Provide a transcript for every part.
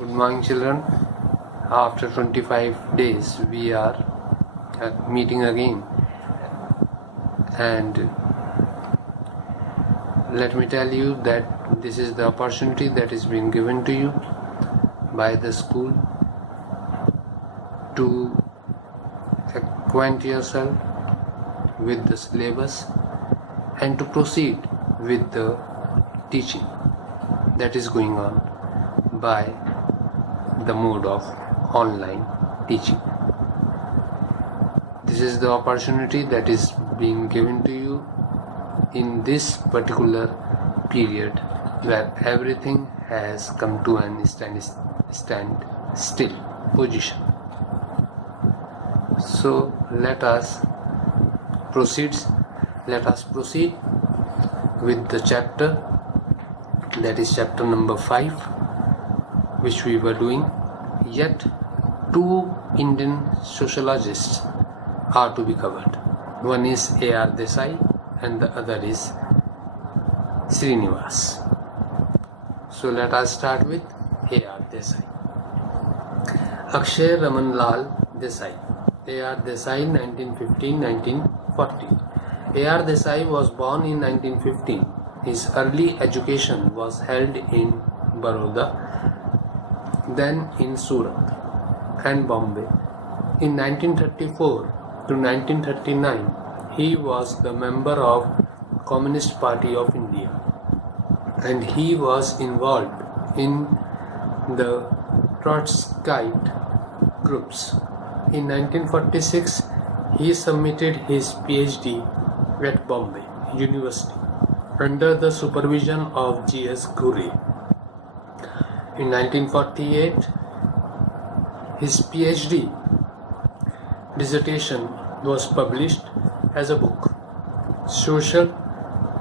Good morning, children. After 25 days, we are meeting again. And let me tell you that this is the opportunity that is being given to you by the school to acquaint yourself with the syllabus and to proceed with the teaching that is going on by the mode of online teaching. This is the opportunity that is being given to you in this particular period where everything has come to an stand still position. So let us proceed with the chapter, that is chapter number 5, which we were doing. Yet 2 Indian sociologists are to be covered. One is A.R. Desai and the other is Srinivas. So let us start with A.R. Desai. Akshay Raman Lal Desai. A.R. Desai, 1915-1940. A.R. Desai was born in 1915. His early education was held in Baroda, then in Surat and Bombay. In 1934 to 1939, he was the member of Communist Party of India and he was involved in the Trotskyite groups. In 1946, he submitted his PhD at Bombay University under the supervision of G.S. Ghurye. In 1948, his PhD dissertation was published as a book, Social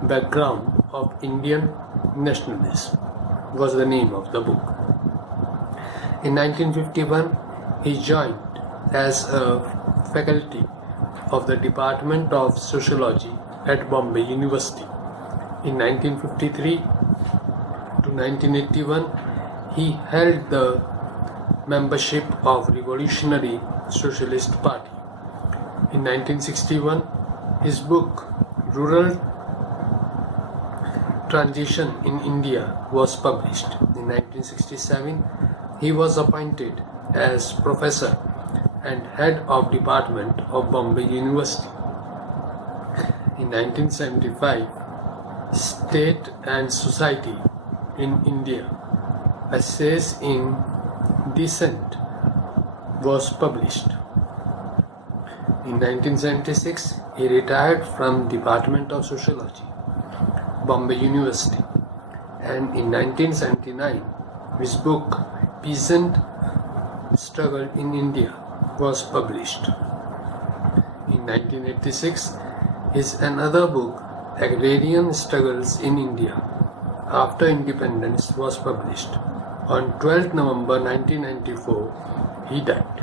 Background of Indian Nationalism was the name of the book. In 1951, he joined as a faculty of the Department of Sociology at Bombay University. In 1953 to 1981, he held the membership of Revolutionary Socialist Party. In 1961, his book Rural Transition in India was published. In 1967, he was appointed as professor and head of department of Bombay University. In 1975, State and Society in India, Essays in Dissent was published. In 1976, he retired from Department of Sociology, Bombay University, and in 1979, his book Peasant Struggle in India was published. In 1986, his another book Agrarian Struggles in India After Independence was published. On 12th November 1994, he died.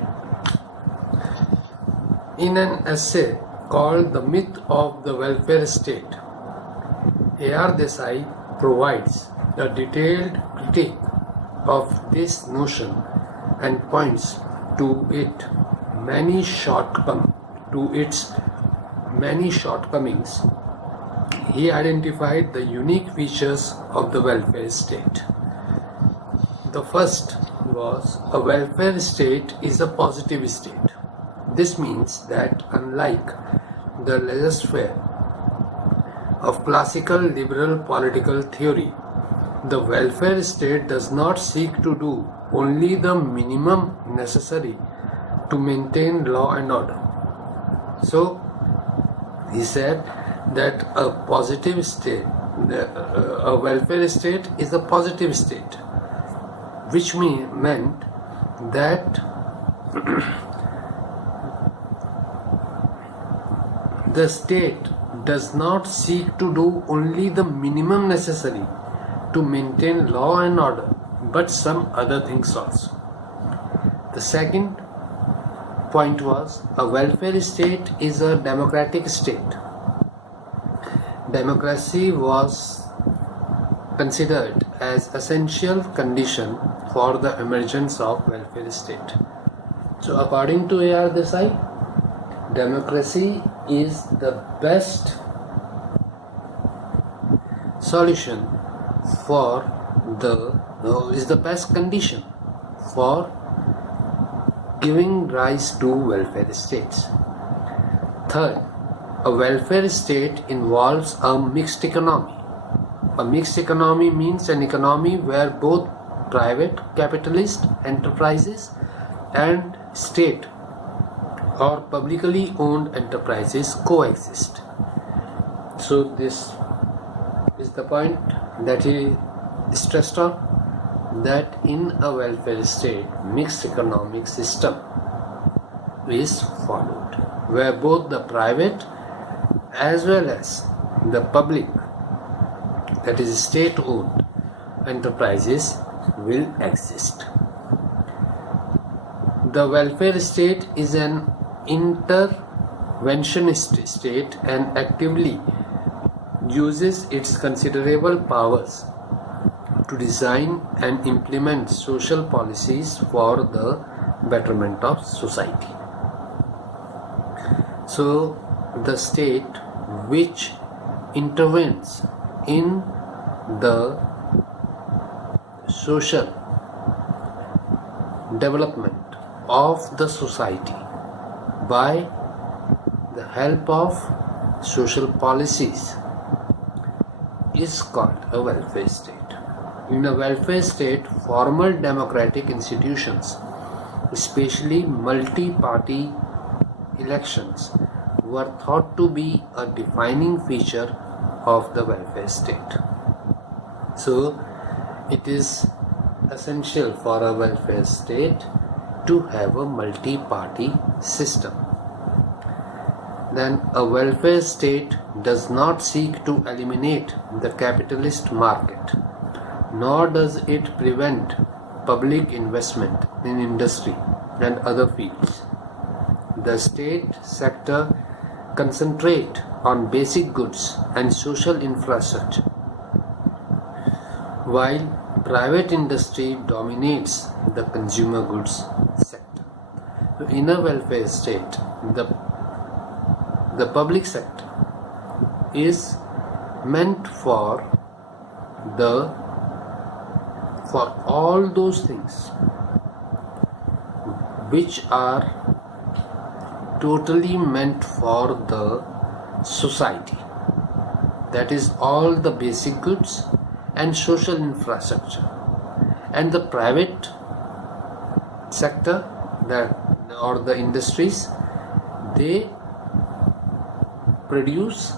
In an essay called The Myth of the Welfare State, A.R. Desai provides a detailed critique of this notion and points to its many shortcomings. He identified the unique features of the welfare state. The first was a welfare state is a positive state. This means that unlike the laissez-faire of classical liberal political theory, the welfare state does not seek to do only the minimum necessary to maintain law and order. So, he said that a positive state, a welfare state is a positive state, which meant that the state does not seek to do only the minimum necessary to maintain law and order, but some other things also. The second point was a welfare state is a democratic state. Democracy was considered as essential condition for the emergence of welfare state. So according to A.R. Desai, democracy is the best solution for is the best condition for giving rise to welfare states. Third, a welfare state involves a mixed economy. A mixed economy means an economy where both private capitalist enterprises and state or publicly owned enterprises coexist. So this is the point that he stressed on, that in a welfare state, mixed economic system is followed, where both the private as well as the public, that is state-owned enterprises, will exist. The welfare state is an interventionist state and actively uses its considerable powers to design and implement social policies for the betterment of society. So, the state which intervenes in the social development of the society by the help of social policies is called a welfare state. In a welfare state, formal democratic institutions, especially multi-party elections, were thought to be a defining feature of the welfare state. So, it is essential for a welfare state to have a multi-party system. Then a welfare state does not seek to eliminate the capitalist market, nor does it prevent public investment in industry and other fields. The state sector concentrates on basic goods and social infrastructure, while private industry dominates the consumer goods sector. So in a welfare state, the public sector is meant for all those things which are totally meant for the society, that is all the basic goods and social infrastructure. And the private sector or the industries, they produce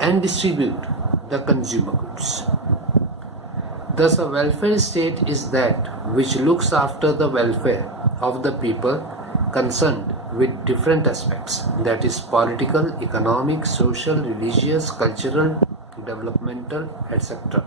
and distribute the consumer goods. Thus, a welfare state is that which looks after the welfare of the people concerned with different aspects, that is political, economic, social, religious, cultural, developmental, etc.